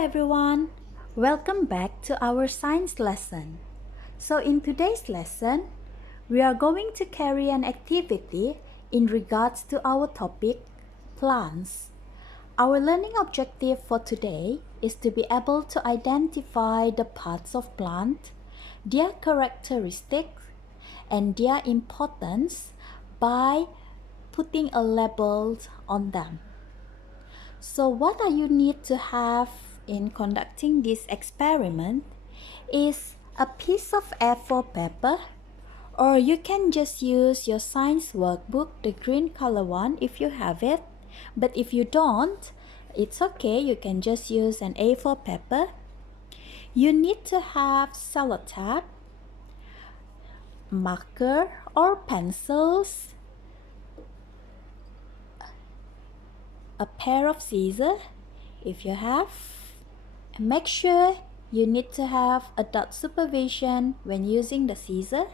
everyone, welcome back to our science lesson. So in today's lesson, we are going to carry an activity in regards to our topic, plants. Our learning objective for today is to be able to identify the parts of plant, their characteristics, and their importance by putting a label on them. So what you need to have in conducting this experiment is a piece of A4 paper, or you can just use your science workbook, the green color one if you have it. But if you don't, it's okay, you can just use an A4 paper. You need to have sellotape, marker or pencils, a pair of scissors if you have. Make sure you need to have adult supervision when using the scissors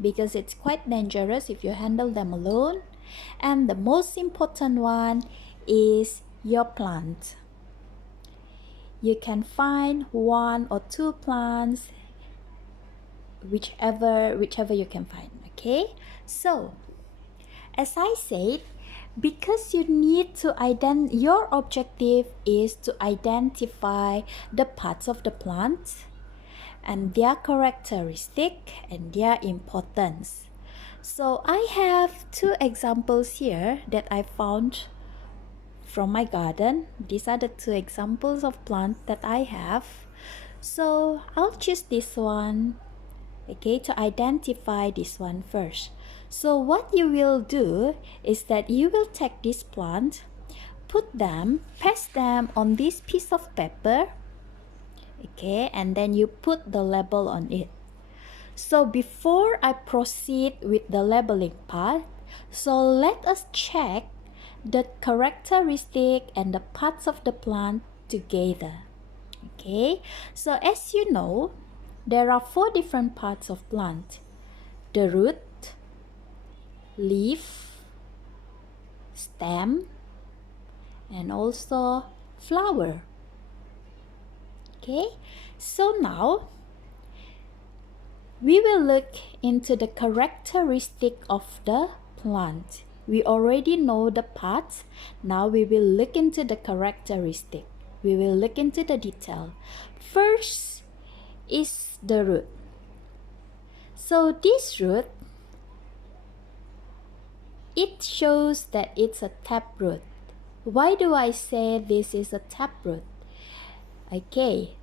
because it's quite dangerous if you handle them alone. And the most important one is your plant. You can find one or two plants, whichever you can find. Okay, so as I said, because you need to your objective is to identify the parts of the plant and their characteristic and their importance. So I have two examples here that I found from my garden. These are the two examples of plants that I have. So I'll choose this one, okay, to identify this one first. So what you will do is that you will take this plant, paste them on this piece of paper, okay, and then you put the label on it. So before I proceed with the labeling part, so let us check the characteristic and the parts of the plant together. Okay, so as you know, there are 4 different parts of plant: the root, leaf, stem, and also flower. Okay, so now we will look into the characteristic of the plant. We already know the parts. Now we will look into the characteristic. We will look into the detail. First is the root. So this root, it shows that it's a taproot. Why do I say this is a taproot? Okay,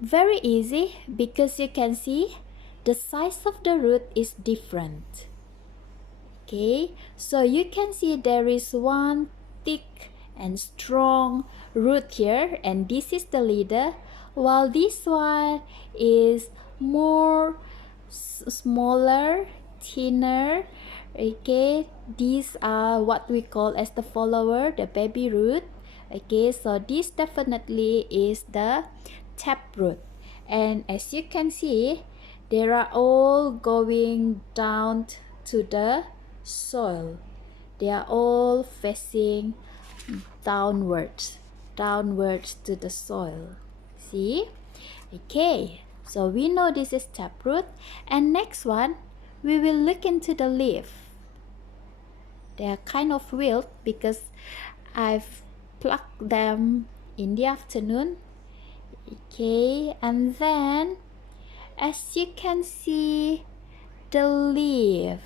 very easy, because you can see the size of the root is different. Okay, so you can see there is one thick and strong root here, and this is the leader, while this one is more smaller, thinner. Okay, these are what we call as the follower, the baby root. Okay, so this definitely is the taproot, and as you can see, they are all going down to the soil. They are all facing downwards to the soil. See? Okay, so we know this is taproot. And next one, we will look into the leaf. They are kind of wild because I've plucked them in the afternoon. Okay, and then as you can see the leaf,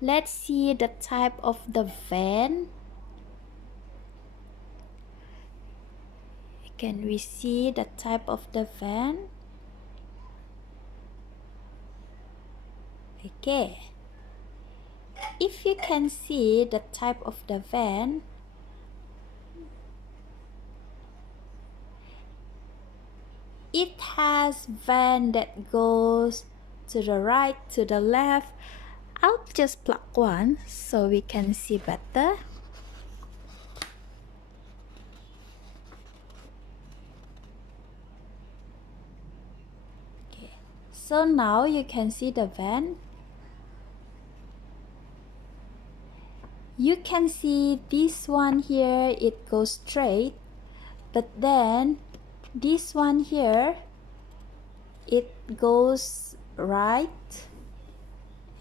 let's see the type of the vein. Can we see the type of the vein? Okay, if you can see the type of the vein, it has vein that goes to the right, to the left. I'll just pluck one so we can see better. Okay, so now you can see the vein. You can see this one here, it goes straight, but then this one here, it goes right,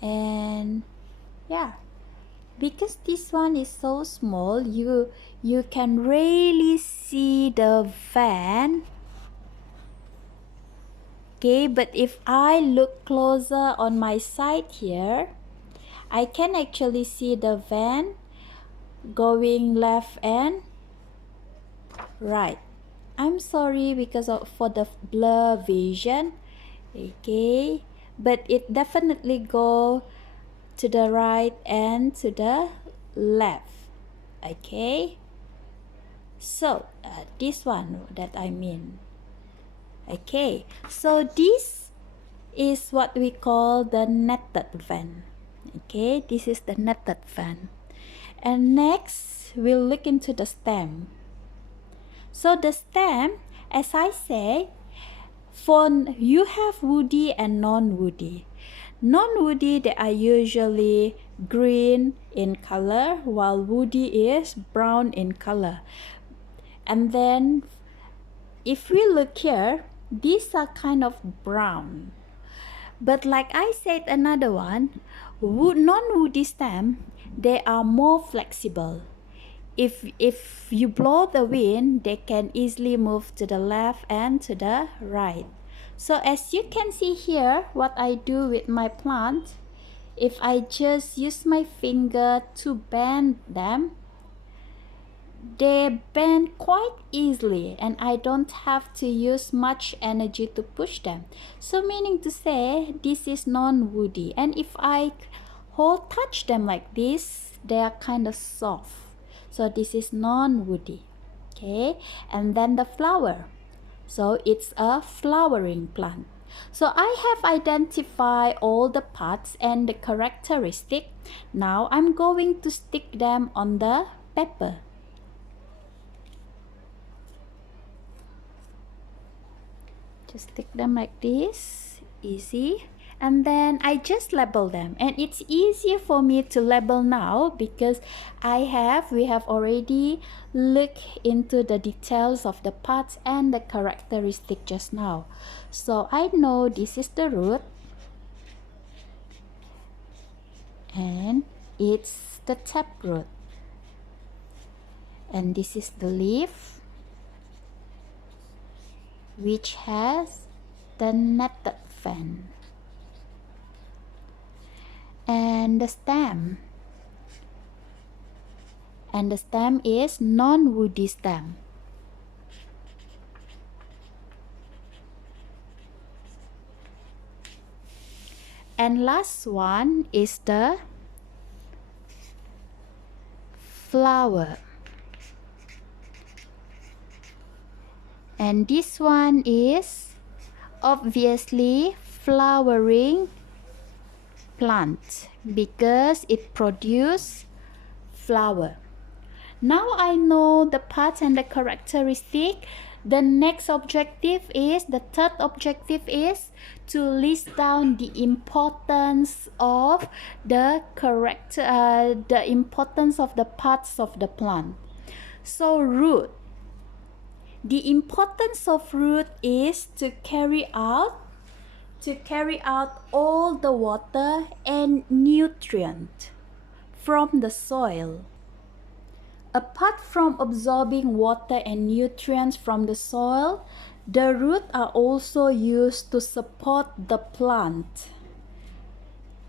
and yeah, because this one is so small, you can really see the van. Okay, but if I look closer on my side here, I can actually see the van going left and right. I'm sorry because for the blur vision. Okay, but it definitely go to the right and to the left. Okay, so this one that I mean. Okay, so this is what we call the netted van. Okay, this is the netted van. And next we'll look into the stem. So the stem, as I say, for you have woody and non-woody. Non-woody, they are usually green in color, while woody is brown in color. And then if we look here, these are kind of brown. But like I said, another one, non-woody stem, they are more flexible. If you blow the wind, they can easily move to the left and to the right. So as you can see here, what I do with my plant, if I just use my finger to bend them, they bend quite easily and I don't have to use much energy to push them. So meaning to say, this is non-woody, and if I touch them like this, they are kind of soft. So this is non-woody. Okay, and then the flower, so it's a flowering plant. So I have identified all the parts and the characteristic. Now I'm going to stick them on the paper. Just stick them like this, easy. And then I just label them, and it's easier for me to label now because we have already looked into the details of the parts and the characteristic just now. So I know this is the root, and it's the taproot, and this is the leaf, which has the netted fan, and the stem, is non-woody stem. And last one is the flower, and this one is obviously flowering plant because it produces flower. Now I know the parts and the characteristic. The next objective is, the third objective is to list down the importance of the importance of the parts of the plant. So root. The importance of root is to carry out all the water and nutrient from the soil. Apart from absorbing water and nutrients from the soil, the roots are also used to support the plant.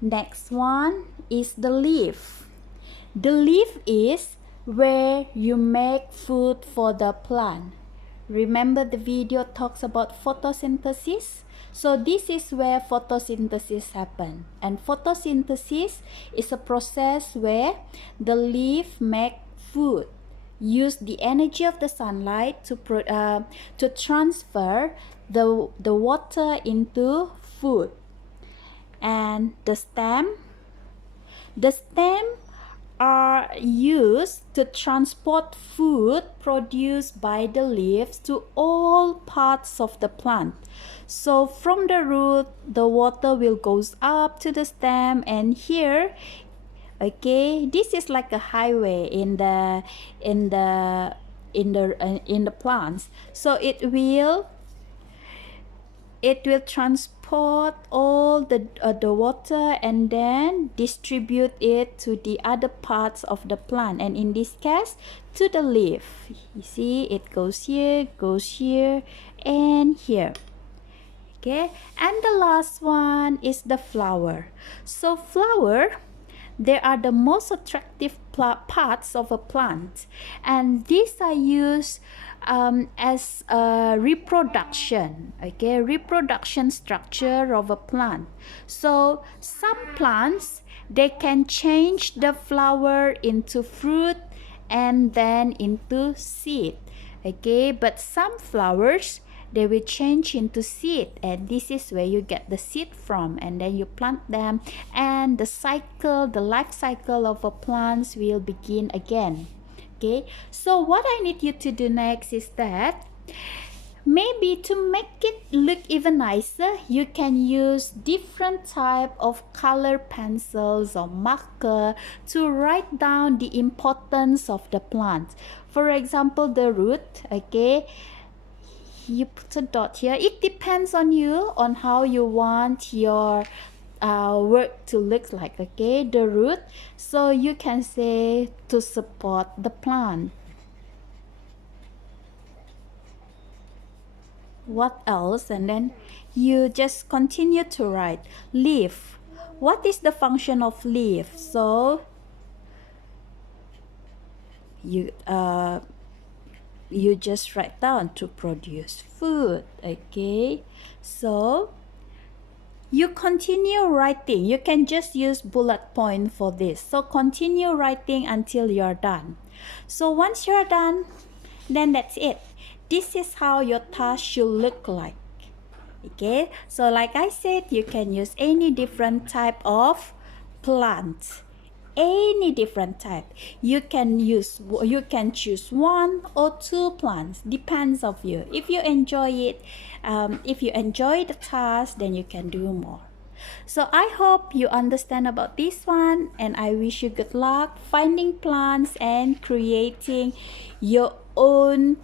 Next one is the leaf. The leaf is where you make food for the plant. Remember the video talks about photosynthesis? So this is where photosynthesis happens. And photosynthesis is a process where the leaf make food, use the energy of the sunlight to transfer the water into food. And the stem are used to transport food produced by the leaves to all parts of the plant. So from the root, the water will goes up to the stem, and here, okay, this is like a highway in in the plants. So it will transport all the water and then distribute it to the other parts of the plant, and in this case to the leaf. You see, it goes here, and here. Okay, and the last one is the flower. So flower, they are the most attractive parts of a plant, and these are used as a reproduction, okay, reproduction structure of a plant. So some plants, they can change the flower into fruit and then into seed, okay, but some flowers, they will change into seed, and this is where you get the seed from, and then you plant them, and the life cycle of a plant will begin again. Okay, so what I need you to do next is that maybe to make it look even nicer, you can use different type of color pencils or marker to write down the importance of the plant. For example, the root, okay, you put a dot here. It depends on you, on how you want your work to look like, okay, the root. So you can say to support the plant. What else? And then you just continue to write. Leaf, what is the function of leaf? So you just write down to produce food, okay. So you continue writing. You can just use bullet point for this. So continue writing until you're done. So once you're done, then that's it. This is how your task should look like, okay. So like I said, you can use any different type of plant, any different type. You can choose 1 or 2 plants, depends of you. If you enjoy it, if you enjoy the task, then you can do more. So I hope you understand about this one, and I wish you good luck finding plants and creating your own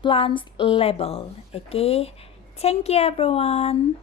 plants label, okay. Thank you everyone.